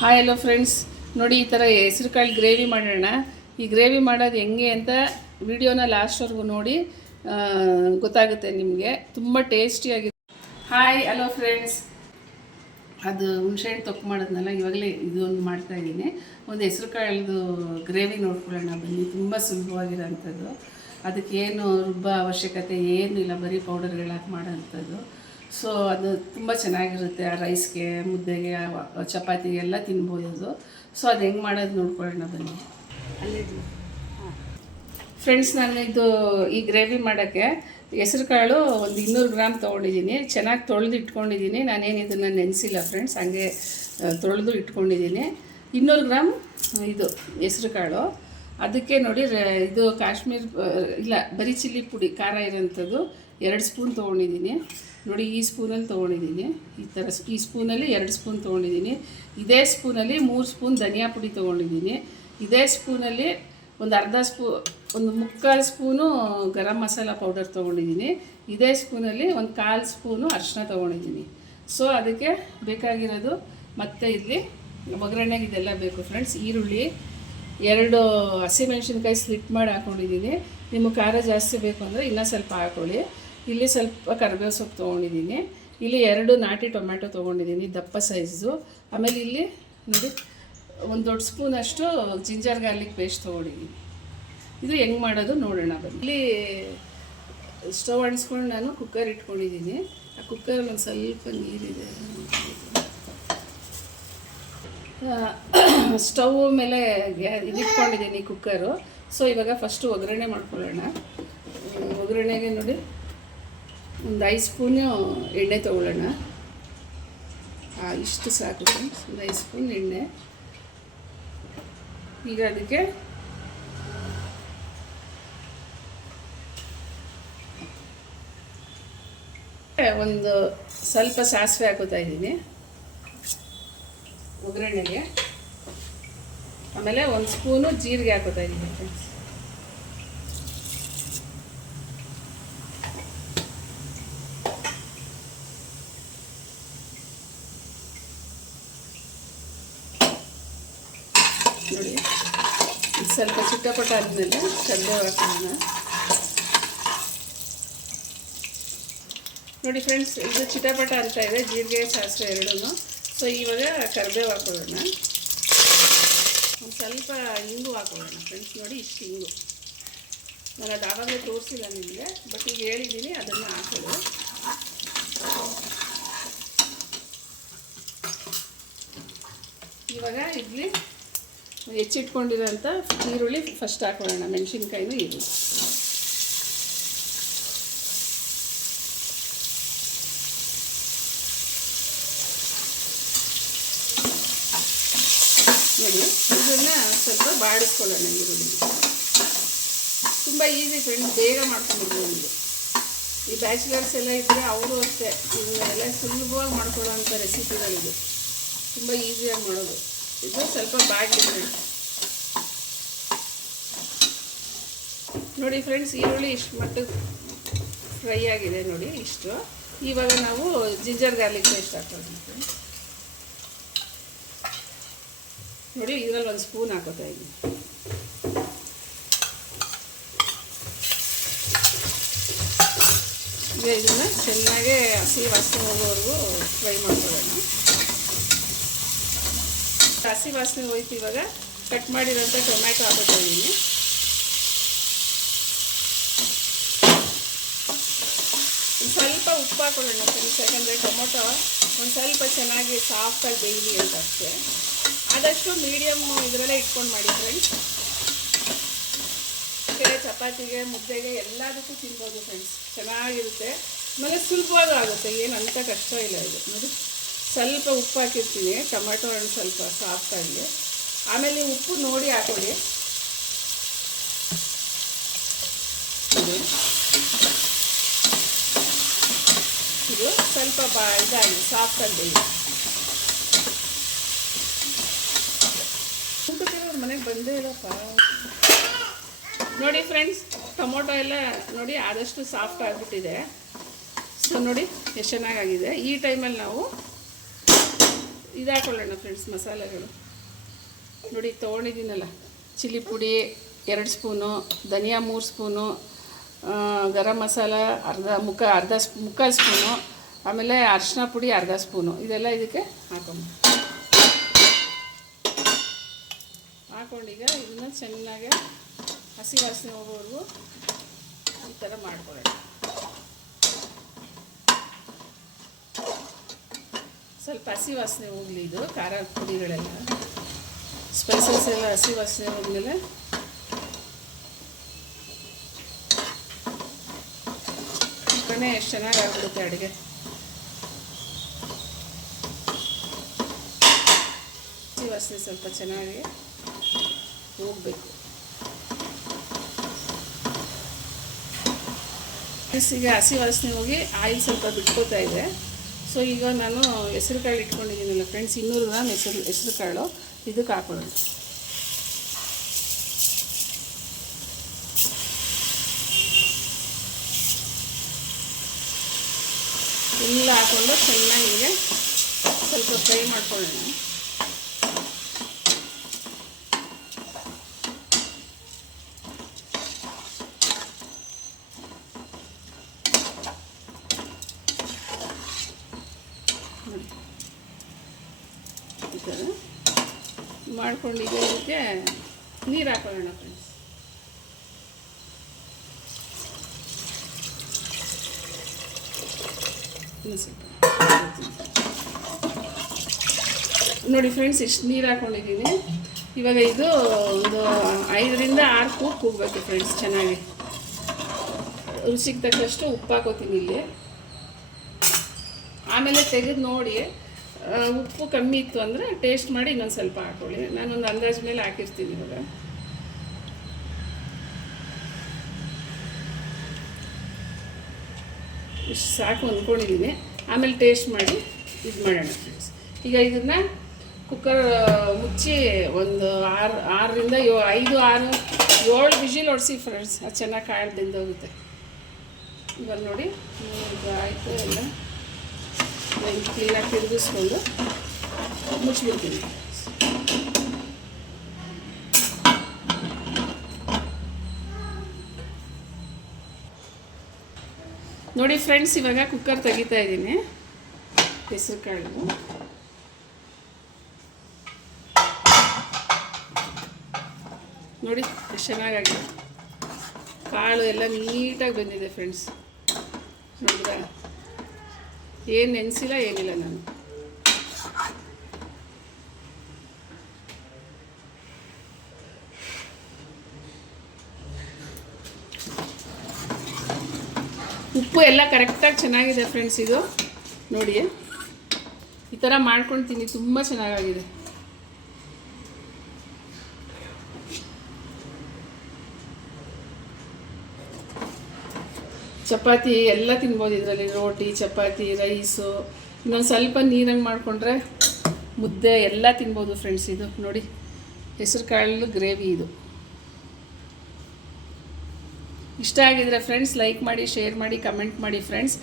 Hi hello friends ನೋಡಿ, ಈ ಥರ ಹೆಸ್ರು ಕಾಳು ಗ್ರೇವಿ ಮಾಡೋಣ. ಈ ಗ್ರೇವಿ ಮಾಡೋದು ಹೆಂಗೆ ಅಂತ ವಿಡಿಯೋನ ಲಾಸ್ಟ್ವರೆಗೂ ನೋಡಿ ಗೊತ್ತಾಗುತ್ತೆ ನಿಮಗೆ. ತುಂಬ ಟೇಸ್ಟಿಯಾಗಿ ಹಾಯ್ ಹಲೋ ಫ್ರೆಂಡ್ಸ್ ಅದು ಹುಣಸೆಹಣ್ಣು ತೊಕ್ಕು ಮಾಡೋದ್ನಲ್ಲ, ಇವಾಗಲೇ ಇದೊಂದು ಮಾಡ್ತಾ ಇದ್ದೀನಿ. ಒಂದು ಹೆಸ್ರು ಕಾಳ್ದು ಗ್ರೇವಿ ನೋಡ್ಕೊಳ್ಳೋಣ ಬನ್ನಿ. ತುಂಬ ಸುಲಭವಾಗಿರೋಂಥದ್ದು. ಅದಕ್ಕೇನು ರುಬ್ಬ ಅವಶ್ಯಕತೆ ಏನೂ ಇಲ್ಲ, ಬರೀ ಪೌಡರ್ಗಳಾಕಿ ಮಾಡೋ ಮಾಡೋಂಥದ್ದು. ಸೊ ಅದು ತುಂಬ ಚೆನ್ನಾಗಿರುತ್ತೆ ಆ ರೈಸ್ಗೆ ಮುದ್ದೆಗೆ ಚಪಾತಿಗೆ ಎಲ್ಲ ತಿನ್ಬೋದು ಅದು ಸೊ ಅದು ಹೆಂಗೆ ಮಾಡೋದು ನೋಡ್ಕೊಳ್ಳೋಣ ಬನ್ನಿ. ಫ್ರೆಂಡ್ಸ್ ನಾನು ಇದು ಈ ಗ್ರೇವಿ ಮಾಡೋಕ್ಕೆ ಹೆಸ್ರು ಕಾಳು ಒಂದು ಇನ್ನೂರು ಗ್ರಾಮ್ ತೊಗೊಂಡಿದ್ದೀನಿ. ಚೆನ್ನಾಗಿ ತೊಳೆದು ಇಟ್ಕೊಂಡಿದ್ದೀನಿ ನಾನೇನು ಇದನ್ನು ನೆನೆಸಿಲ್ಲ ಫ್ರೆಂಡ್ಸ್ ಹಂಗೆ ತೊಳೆದು ಇಟ್ಕೊಂಡಿದ್ದೀನಿ. ಇನ್ನೂರು ಗ್ರಾಮ್ ಇದು ಹೆಸ್ರು ಕಾಳು. ಅದಕ್ಕೆ ನೋಡಿ ರೆ- ಇದು ಕಾಶ್ಮೀರ್ ಇಲ್ಲ ಬರೀ ಚಿಲ್ಲಿ ಪುಡಿ ಖಾರ ಇರೋಂಥದ್ದು. ಎರಡು ಸ್ಪೂನ್ ತೊಗೊಂಡಿದ್ದೀನಿ. ನೋಡಿ, ಈ ಸ್ಪೂನಲ್ಲಿ ತೊಗೊಂಡಿದ್ದೀನಿ. ಈ ಥರ ಈ ಸ್ಪೂನಲ್ಲಿ ಎರಡು ಸ್ಪೂನ್ ತೊಗೊಂಡಿದ್ದೀನಿ. ಇದೇ ಸ್ಪೂನಲ್ಲಿ ಮೂರು ಸ್ಪೂನ್ ಧನಿಯಾ ಪುಡಿ ತೊಗೊಂಡಿದ್ದೀನಿ. ಇದೇ ಸ್ಪೂನಲ್ಲಿ ಒಂದು ಅರ್ಧ ಸ್ಪೂ, ಒಂದು ಮುಕ್ಕಾಲು ಸ್ಪೂನು ಗರಂ ಮಸಾಲ ಪೌಡರ್ ತೊಗೊಂಡಿದ್ದೀನಿ. ಇದೇ ಸ್ಪೂನಲ್ಲಿ ಒಂದು ಕಾಲು ಸ್ಪೂನು ಅರಿಶಿನ ತೊಗೊಂಡಿದ್ದೀನಿ. ಸೊ, ಅದಕ್ಕೆ ಬೇಕಾಗಿರೋದು ಮತ್ತು ಇಲ್ಲಿ ಒಗ್ಗರಣೆಗೆ ಇದೆಲ್ಲ ಬೇಕು ಫ್ರೆಂಡ್ಸ್. ಈರುಳ್ಳಿ, ಎರಡು ಹಸಿಮೆಣ್ಸಿನ್ಕಾಯಿ ಸ್ಲಿಟ್ ಮಾಡಿ ಹಾಕ್ಕೊಂಡಿದ್ದೀನಿ ನಿಮಗೆ ಖಾರ ಜಾಸ್ತಿ ಬೇಕು ಅಂದರೆ ಇನ್ನೂ ಸ್ವಲ್ಪ ಹಾಕ್ಕೊಳ್ಳಿ ಇಲ್ಲಿ ಸ್ವಲ್ಪ ಕರ್ಬೇವು ಸೊಪ್ಪು ತೊಗೊಂಡಿದ್ದೀನಿ. ಇಲ್ಲಿ ಎರಡು ನಾಟಿ ಟೊಮ್ಯಾಟೊ ತೊಗೊಂಡಿದ್ದೀನಿ, ದಪ್ಪ ಸೈಜು ಆಮೇಲೆ ಇಲ್ಲಿ ನೋಡಿ, ಒಂದು ದೊಡ್ಡ ಸ್ಪೂನಷ್ಟು ಜಿಂಜರ್ ಗಾರ್ಲಿಕ್ ಪೇಸ್ಟ್ ತೊಗೊಂಡಿದ್ದೀನಿ. ಇದು ಹೆಂಗೆ ಮಾಡೋದು ನೋಡೋಣ ಬನ್ನಿ. ಇಲ್ಲಿ ಸ್ಟವ್ ಅಣಿಸ್ಕೊಂಡು ನಾನು ಕುಕ್ಕರ್ ಇಟ್ಕೊಂಡಿದ್ದೀನಿ. ಆ ಕುಕ್ಕರಲ್ಲಿ ಒಂದು ಸ್ವಲ್ಪ ನೀರಿದೆ. ಸ್ಟವ್ ಮೇಲೆ ಗ್ಯಾ ಇದಿಟ್ಕೊಂಡಿದ್ದೀನಿ ಕುಕ್ಕರು ಸೊ ಇವಾಗ ಫಸ್ಟು ಒಗ್ಗರಣೆ ಮಾಡ್ಕೊಳ್ಳೋಣ. ಒಗ್ಗರಣೆಗೆ ನೋಡಿ ಒಂದು ಐದು ಸ್ಪೂನು ಎಣ್ಣೆ ತೊಗೊಳ್ಳೋಣ. ಇಷ್ಟು ಸಾಕು ಒಂದು ಐದು ಸ್ಪೂನ್ ಎಣ್ಣೆ. ಈಗ ಅದಕ್ಕೆ ಒಂದು ಸ್ವಲ್ಪ ಸಾಸಿವೆ ಹಾಕೋತಾ ಇದ್ದೀನಿ. ಒಗ್ಗರಣೆಗೆ. ಆಮೇಲೆ ಒಂದು ಸ್ಪೂನು ಜೀರಿಗೆ ಹಾಕೋತಾ ಇದ್ದೀನಿ ಫ್ರೆಂಡ್ಸ್ ನೋಡಿ ಸ್ವಲ್ಪ ಚಿಕ್ಕಪಟ್ಟ ಆದಮೇಲೆ ಕರಿಬೇವು ಹಾಕೋಣ. ನೋಡಿ ಫ್ರೆಂಡ್ಸ್ ಇದು ಚಿಟಪಟ ಅಂತ ಇದೆ, ಜೀರಿಗೆ, ಸಾಸಿವೆ ಎರಡೂ ಸೊ ಇವಾಗ ಕರಿಬೇವು ಹಾಕೊಳ್ಳೋಣ. ಒಂದು ಸ್ವಲ್ಪ ಹಿಂಗು ಹಾಕೊಳ್ಳೋಣ ಫ್ರೆಂಡ್ಸ್ ನೋಡಿ ಇಷ್ಟು ಹಿಂಗು ನಾನು ಅದು ಆವಾಗಲೇ ತೋರಿಸಿಲ್ಲ ನಿಮಗೆ ಬಟ್ ಈಗ ಹೇಳಿದ್ದೀನಿ ಅದನ್ನು ಹಾಕೋದು ಇವಾಗ ಇಡ್ಲಿ ಹೆಚ್ಚಿಟ್ಕೊಂಡಿರೋಂಥ ಈರುಳ್ಳಿ ಫಸ್ಟ್ ಹಾಕೊಳ್ಳೋಣ, ಮೆಣಸಿನ್ಕಾಯಿನೂ ಈರುಳ್ಳಿ. ನೋಡಿ, ಇದನ್ನು ಸ್ವಲ್ಪ ಬಾಡಿಸ್ಕೊಳ್ಳೋಣ ಈರುಳ್ಳಿ. ತುಂಬ ಈಸಿ ಫ್ರೆಂಡ್ಸ್ ಬೇಗ ಮಾಡ್ಕೊಂಡಿದ್ದೀವಿ ಇದು ಈ ಬ್ಯಾಚುಲರ್ಸ್ ಎಲ್ಲ ಇದ್ದರೆ ಅವರು ಅಷ್ಟೇ. ಇವನ್ನೆಲ್ಲ ಸುಲಭವಾಗಿ ಮಾಡ್ಕೊಳ್ಳೋವಂಥ ರೆಸಿಪಿಗಳಿದು ತುಂಬ ಈಸಿಯಾಗಿ ಮಾಡೋದು. ಇದು ಸ್ವಲ್ಪ ಬಾಡಿ ಫ್ರೆಂಡ್ಸ್ ನೋಡಿ ಫ್ರೆಂಡ್ಸ್ ಈರುಳ್ಳಿ ಇಷ್ಟು ಮಟ್ಟಕ್ಕೆ ಫ್ರೈ ಆಗಿದೆ ನೋಡಿ ಇಷ್ಟು. ಇವಾಗ ನಾವು ಜಿಂಜರ್ ಗಾರ್ಲಿಕ್ ಪೇಸ್ಟ್ ಹಾಕೋದು ನೋಡಿ ಇದರಲ್ಲಿ ಒಂದು ಸ್ಪೂನ್ ಹಾಕೋತಾ ಇದ್ದೀನಿ. ಇದನ್ನು ಚೆನ್ನಾಗಿ ಹಸಿ ವಾಸನೆ ಹೋಗೋವರೆಗೂ ಫ್ರೈ ಮಾಡ್ಕೊಳ್ಳೋಣ. ಹಸಿ ವಾಸನೆ ಹೋಯ್ತು ಇವಾಗ. ಕಟ್ ಮಾಡಿರೋಂಥ ಟೊಮ್ಯಾಟೊ ಹಾಕೋತಾ ಇದ್ದೀನಿ ಒಂದು ಸ್ವಲ್ಪ ಉಪ್ಪು ಹಾಕೊಳ್ಳೋಣ ಫ್ರೆಂಡ್ಸ್ ಯಾಕಂದರೆ ಟೊಮೊಟೊ ಒಂದು ಸ್ವಲ್ಪ ಚೆನ್ನಾಗಿ ಸಾಫ್ಟಾಗಿ ಬೇಯಲಿ ಅಂತ ಅಷ್ಟೇ. ಆದಷ್ಟು ಮೀಡಿಯಮ್ ಇದರಲ್ಲೇ ಇಟ್ಕೊಂಡು ಮಾಡಿ ಫ್ರೆಂಡ್ಸ್ ಚಪಾತಿಗೆ, ಮುದ್ದೆಗೆ ಎಲ್ಲದಕ್ಕೂ ತಿನ್ಬೋದು ಫ್ರೆಂಡ್ಸ್ ಚೆನ್ನಾಗಿರುತ್ತೆ. ಆಮೇಲೆ ಸುಲಭವಾಗೂ ಆಗುತ್ತೆ. ಏನು ಅಂತ ಕಷ್ಟ ಇಲ್ಲ ಇದು. ನೋಡಿ ಸ್ವಲ್ಪ ಉಪ್ಪು ಹಾಕಿರ್ತೀನಿ. ಟೊಮೆಟೊ ಹಣ್ಣು ಸ್ವಲ್ಪ ಸಾಫ್ಟಾಗಿ ಆಮೇಲೆ ಉಪ್ಪು ನೋಡಿ ಹಾಕೊಳ್ಳಿ. ಇದು. ಸ್ವಲ್ಪ ಬಾ ಇದಾಗಿ ಬೇಯಿಸಿ ಮನೆಗೆ ಬಂದೇ ಇಲ್ಲಪ್ಪ. ನೋಡಿ ಫ್ರೆಂಡ್ಸ್ ಟೊಮೊಟೊ ಎಲ್ಲ ನೋಡಿ ಆದಷ್ಟು ಸಾಫ್ಟ್ ಆಗಿಬಿಟ್ಟಿದೆ. ಸೊ ನೋಡಿ, ಎಷ್ಟು ಚೆನ್ನಾಗಾಗಿದೆ. ಈ ಟೈಮಲ್ಲಿ ನಾವು ಇದು ಹಾಕೊಳ್ಳೋಣ ಫ್ರೆಂಡ್ಸ್ ಮಸಾಲೆಗಳು. ನೋಡಿ, ತೊಗೊಂಡಿದ್ದೀನಲ್ಲ. ಚಿಲ್ಲಿ ಪುಡಿ ಎರಡು ಸ್ಪೂನು, ಧನಿಯಾ ಮೂರು ಸ್ಪೂನು ಗರಂ ಮಸಾಲ ಅರ್ಧ ಮುಖ, ಅರ್ಧ ಸ್ಪ್, ಮುಕ್ಕಾಲು ಸ್ಪೂನು, ಆಮೇಲೆ ಅರಿಶಿನ ಪುಡಿ ಅರ್ಧ ಸ್ಪೂನು. ಇದೆಲ್ಲ ಇದಕ್ಕೆ ಹಾಕೊಂಬ ಹಾಕೊಂಡೀಗ ಇದನ್ನು ಚೆನ್ನಾಗಿ ಹಸಿ ವಾಸನೆ ಹೋಗೋವರೆಗೂ ಈ ಥರ ಮಾಡ್ಕೊಳ್ಳೋಣ. ಸ್ವಲ್ಪ ಹಸಿ ವಾಸನೆ ಹೋಗಲಿ ಇದು, ಖಾರ ಪುಡಿಗಳೆಲ್ಲ. ಸ್ಪೈಸಸ್ ಎಲ್ಲ ಹಸಿ ವಾಸನೆ ಹೋಗ್ಲಿಲ್ಲ. ಕಣೆ ಎಷ್ಟು ಚೆನ್ನಾಗಿ ಆಗ್ಬಿಡುತ್ತೆ ಅಡುಗೆ. ಹಸಿ ವಾಸನೆ ಸ್ವಲ್ಪ ಚೆನ್ನಾಗಿ ಹೋಗಬೇಕು. ಈಗ ಹಸಿ ವಾಸನೆ ಹೋಗಿ ಆಯಿಲ್ ಸ್ವಲ್ಪ ಬಿಟ್ಕೋತಾ ಇದೆ. ಸೊ ಈಗ ನಾನು ಹೆಸರು ಕಾಳು ಇಟ್ಕೊಂಡಿದ್ದೀನಲ್ಲ ಫ್ರೆಂಡ್ಸ್ ಇನ್ನೂರು ಗ್ರಾಮ್ ಹೆಸರು ಇದಕ್ಕೆ ಹಾಕೊಳ್ಳೋಣ. ಎಲ್ಲ ಹಾಕೊಂಡು ಚೆನ್ನಾಗಿ ಸ್ವಲ್ಪ ಫ್ರೈ ಮಾಡ್ಕೊಳ್ಳೋಣ ಈ ಥರ ಮಾಡ್ಕೊಂಡು ಇದಕ್ಕೆ ನೀರು ಹಾಕೊಳ್ಳೋಣ ಫ್ರೆಂಡ್ಸ್ ನೋಡಿ ಫ್ರೆಂಡ್ಸ್ ಇಷ್ಟು ನೀರು ಹಾಕ್ಕೊಂಡಿದ್ದೀನಿ ಇವಾಗ ಇದು ಒಂದು ಐದರಿಂದ ಆರು ಕೂಪ್ ಕೂಗಬೇಕು ಫ್ರೆಂಡ್ಸ್ ಚೆನ್ನಾಗಿ. ರುಚಿಗೆ ತಕ್ಕಷ್ಟು ಉಪ್ಪು ಹಾಕೋತೀನಿ ಇಲ್ಲಿ. ಆಮೇಲೆ ತೆಗೆದು ನೋಡಿ. ಉಪ್ಪು ಕಮ್ಮಿ ಇತ್ತು ಅಂದರೆ ಟೇಸ್ಟ್ ಮಾಡಿ ಇನ್ನೊಂದು ಸ್ವಲ್ಪ ಹಾಕೊಳ್ಳಿ. ನಾನೊಂದು ಅಂದಾಜು ಮೇಲೆ ಹಾಕಿರ್ತೀನಿ ಇವಾಗ. ಇಷ್ಟು ಸಾಕು ಅಂದ್ಕೊಂಡಿದ್ದೀನಿ ಆಮೇಲೆ ಟೇಸ್ಟ್ ಮಾಡಿ ಇದು ಮಾಡೋಣ ಫ್ರೆಂಡ್ಸ್ ಈಗ ಇದನ್ನು ಕುಕ್ಕರ್ ಮುಚ್ಚಿ ಒಂದು ಆರು, ಆರರಿಂದ ಯೋ, ಐದು, ಆರು, ಏಳು ವಿಜಿಲ್ ಹೊಡಿಸಿ ಫ್ರೆಂಡ್ಸ್ ಅದು ಚೆನ್ನಾಗಿ ಕಾಳು ಹೋಗುತ್ತೆ. ಇವಾಗ ನೋಡಿ ಆಯಿತು ಎಲ್ಲ. ಕ್ಲೀನಾಗಿ ತಿರುಗಿಸ್ಕೊಂಡು ಮುಚ್ಚಿಬಿಡ್ತೀನಿ ನೋಡಿ ಫ್ರೆಂಡ್ಸ್ ಇವಾಗ ಕುಕ್ಕರ್ ತೆಗಿತಾ ಇದ್ದೀನಿ. ಹೆಸರು ಕಾಳು ನೋಡಿ, ಚೆನ್ನಾಗಾಗಿದೆ. ಕಾಳು ಎಲ್ಲ ನೀಟಾಗಿ ಬಂದಿದೆ ಫ್ರೆಂಡ್ಸ್ ನೋಡಿದ್ರಾ? ಏನು ನೆನೆಸಿಲ್ಲ, ಏನಿಲ್ಲ ನಾನು. ಉಪ್ಪು ಎಲ್ಲ ಕರೆಕ್ಟಾಗಿ ಚೆನ್ನಾಗಿದೆ ಫ್ರೆಂಡ್ಸ್ ಇದು. ನೋಡಿ, ಈ ಥರ ಮಾಡ್ಕೊಂಡು ತಿನ್ನಿ, ತುಂಬ ಚೆನ್ನಾಗಾಗಿದೆ. ಚಪಾತಿ ಎಲ್ಲ ತಿನ್ಬೋದು ಇದರಲ್ಲಿ, ರೋಟಿ, ಚಪಾತಿ, ರೈಸು. ಇನ್ನೊಂದು ಸ್ವಲ್ಪ ನೀರಂಗೆ ಮಾಡಿಕೊಂಡ್ರೆ ಮುದ್ದೆ ಎಲ್ಲ ತಿನ್ಬೋದು ಫ್ರೆಂಡ್ಸ್ ಇದು. ನೋಡಿ, ಹೆಸರು ಕಾಳು ಗ್ರೇವಿ ಇದು. ಇಷ್ಟ ಆಗಿದ್ರೆ ಫ್ರೆಂಡ್ಸ್ ಲೈಕ್ ಮಾಡಿ ಶೇರ್ ಮಾಡಿ ಕಮೆಂಟ್ ಮಾಡಿ ಫ್ರೆಂಡ್ಸ್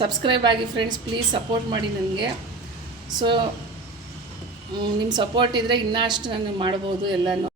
ಸಬ್ಸ್ಕ್ರೈಬ್ ಆಗಿ ಫ್ರೆಂಡ್ಸ್ ಪ್ಲೀಸ್ ಸಪೋರ್ಟ್ ಮಾಡಿ ನನಗೆ. ಸೊ ನಿಮ್ಮ ಸಪೋರ್ಟ್ ಇದ್ದರೆ ಇನ್ನೂ ಅಷ್ಟು ನಾನು ಮಾಡ್ಬೋದು ಎಲ್ಲನೂ.